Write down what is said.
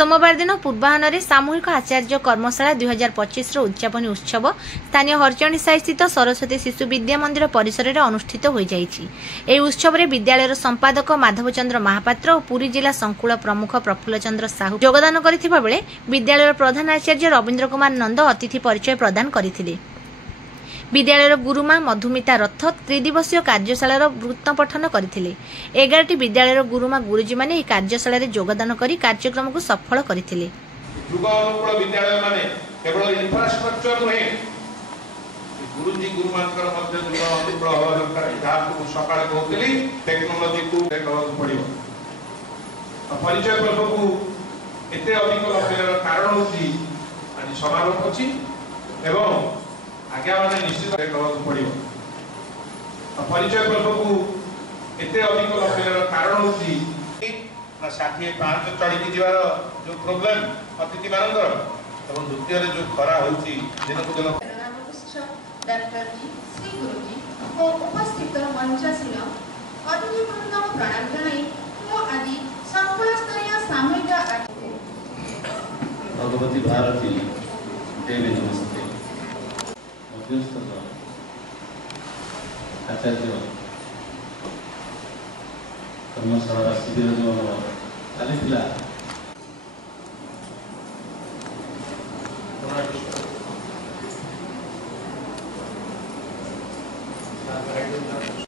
सोमवार दिन पूर्वाहन सामूहिक आचार्य कर्मशाला 2025 उद्यापनी उत्सव स्थानीय हरचंडी साई स्थित सरस्वती शिशु विद्या मंदिर परिसर में अनुष्ठित हो जाइछि। एही उत्सव में विद्यालय संपादक माधवचंद्र महापात्र और पुरी जिला संकुल प्रमुख प्रफुल्ल चंद्र साहू योगदान करथिबा बेले विद्यालय प्रधान आचार्य रवींद्र कुमार नंद अतिथि परिचय प्रदान करथिले। विद्यालय गुरुमा मधुमिता रथ त्रिदिवसीय कार्यशाला वृत्त पठन करथिले। 11टी विद्यालय गुरुमा गुरुजी माने एही कार्यशाला रे योगदान करी कार्यक्रम को सफल करथिले। युग अनुकूल विद्यालय माने केवल इंफ्रास्ट्रक्चर नहे, गुरुजी गुरुमानकर मध्य युग अनुकूल होवा दरकार। जाहाକୁ सकाळ कहतली टेक्नोलॉजी को देखବାକୁ पड़िबो। परिचय पर्व को एते अधिक लक्षर कारण होची आज समारोह अछि एवं आज्ञा माने निश्चित देखବାକୁ पड़िबो। परिचय पर्व को एते अधिक लक्षर कारण होची ना 65 चढ़ी जीवार जो प्रॉब्लम अतिथि मानकर एवं द्वितीय रे जो खरा होची दिन को दिन डॉक्टर जी श्री गुरुजी को उपस्थित मंचासीन अतिथि वृंद प्रणाम जणाई मो आदि संकुल स्तरीय सामूहिक भगवती भारती देवी नमस्ते। आचार्य कर्मशाला शिविर जो चली